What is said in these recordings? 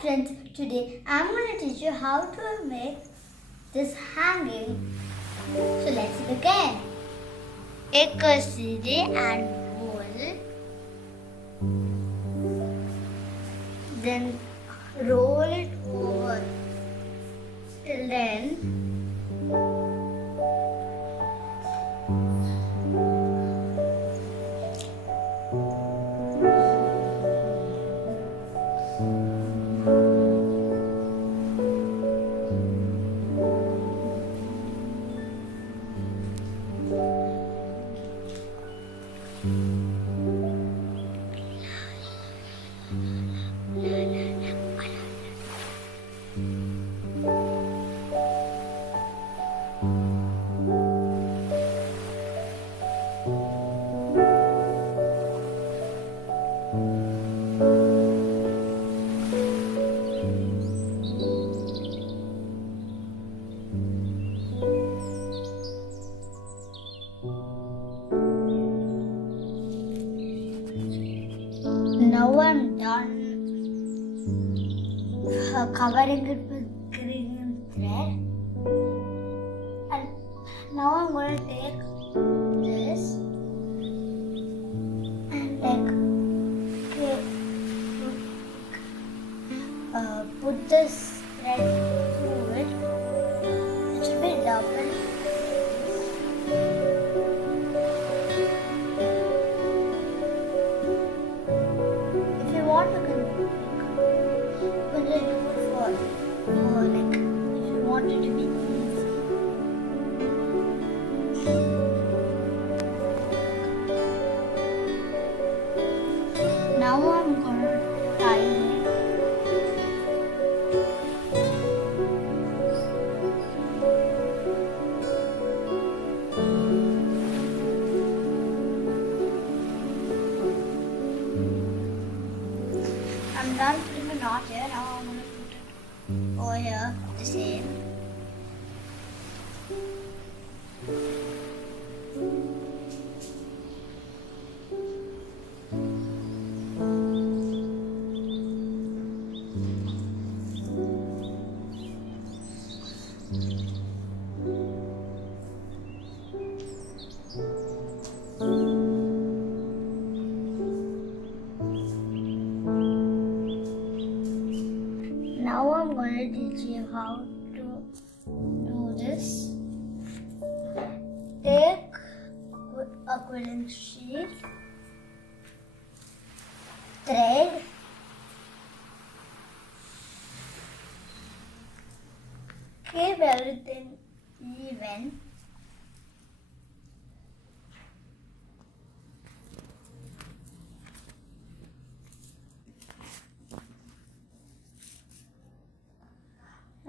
friends, today I'm going to teach you how to make this hanging. So let's begin. Take a CD and wool, then roll it over till then. Now I'm done covering it with green thread, and now I'm going to take this and put this thread through it. It should be double. It to be easy. Now I'm going to tie it. I'm done putting the knot here. Now I'm going to put it over here the same. Now I'm going to teach you how to do this. Take a quilling sheet, thread, keep everything even.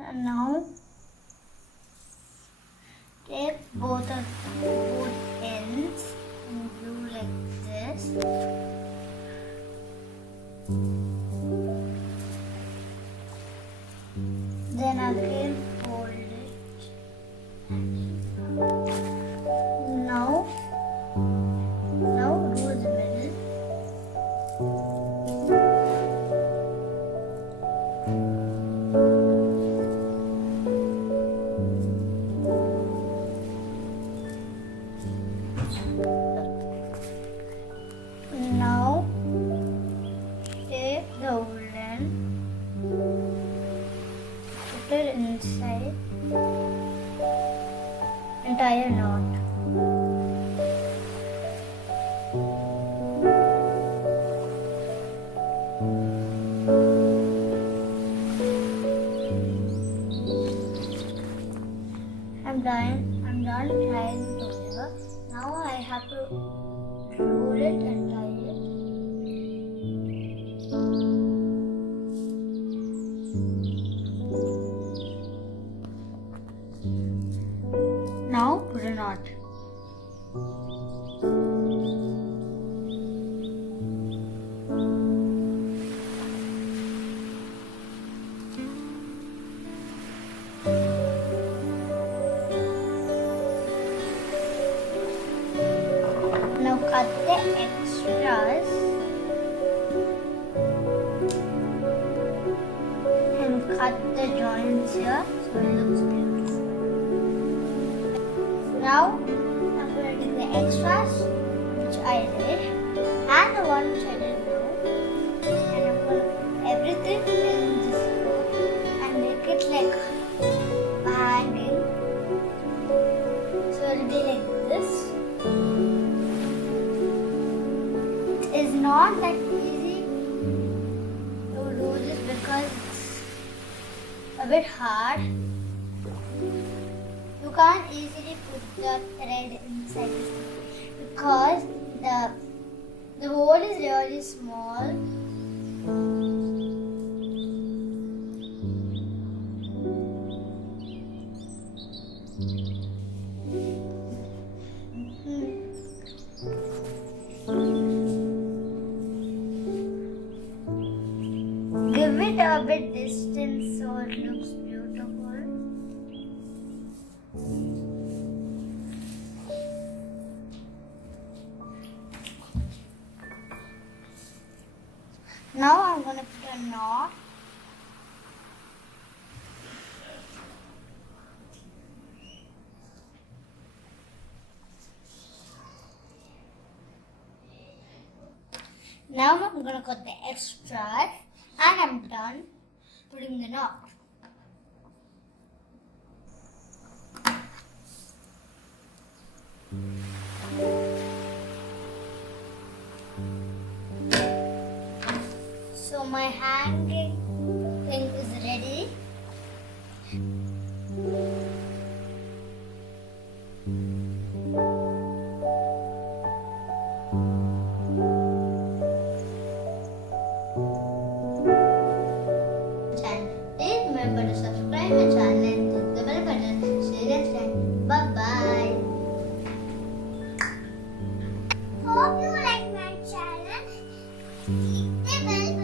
And now take both ends and do like this. Then again fold it. Now do the middle. Now take the woolen, put it inside and tie a knot. I'm done tying it over. Now I have to roll it and tie it. Now put a knot. Now cut the extras. cut the joints here so it looks beautiful. Now I'm going to take the extras which I did and the one which I didn't do, and I'm going to put everything in this bowl and make it like a hanging. So it'll be like this. It is not that easy to do this because it's a bit hard. You can't easily put the thread inside this because the hole is really small. Give it a bit distance so it looks beautiful. Now I'm going to put a knot. Now I'm going to cut the extras and I'm done putting the knot. So my hanging thing is ready. Please remember to subscribe my channel and click the bell button. See you next time. Bye bye. Hope you like my channel. Click the bell button.